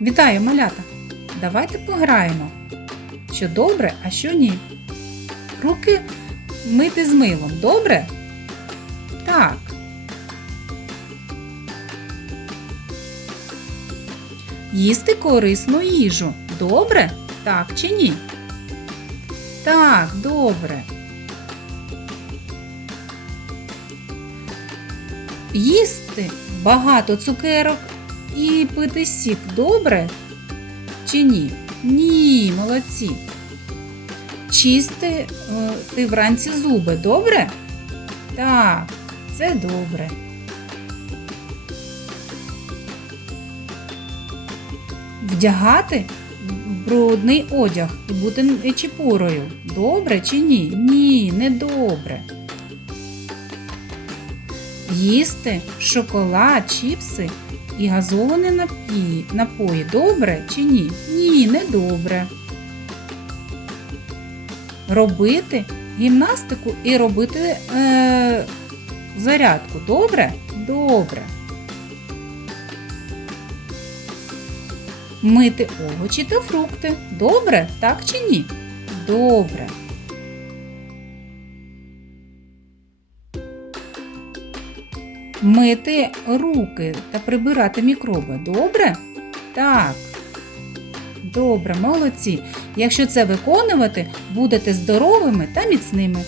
Вітаю, малята! Давайте пограємо. Що добре, а що ні. Руки мити з милом, добре? Так. Їсти корисну їжу. Добре? Так чи ні? Так, добре. Їсти багато цукерок і пити сік добре чи ні? Ні, молодці. Чисти е, ти вранці зуби, добре? Так, це добре. Вдягати брудний одяг і бути нечепурою. Добре чи ні? Ні, не добре. Їсти шоколад, чіпси і газовані напії, напої добре чи ні? Ні, не добре. Робити гімнастику і робити е, зарядку. Добре? Добре. Мити овочі та фрукти. Добре, так чи ні? Добре. Мити руки та прибирати мікроби. Добре? Так. Добре, молодці. Якщо це виконувати, будете здоровими та міцними.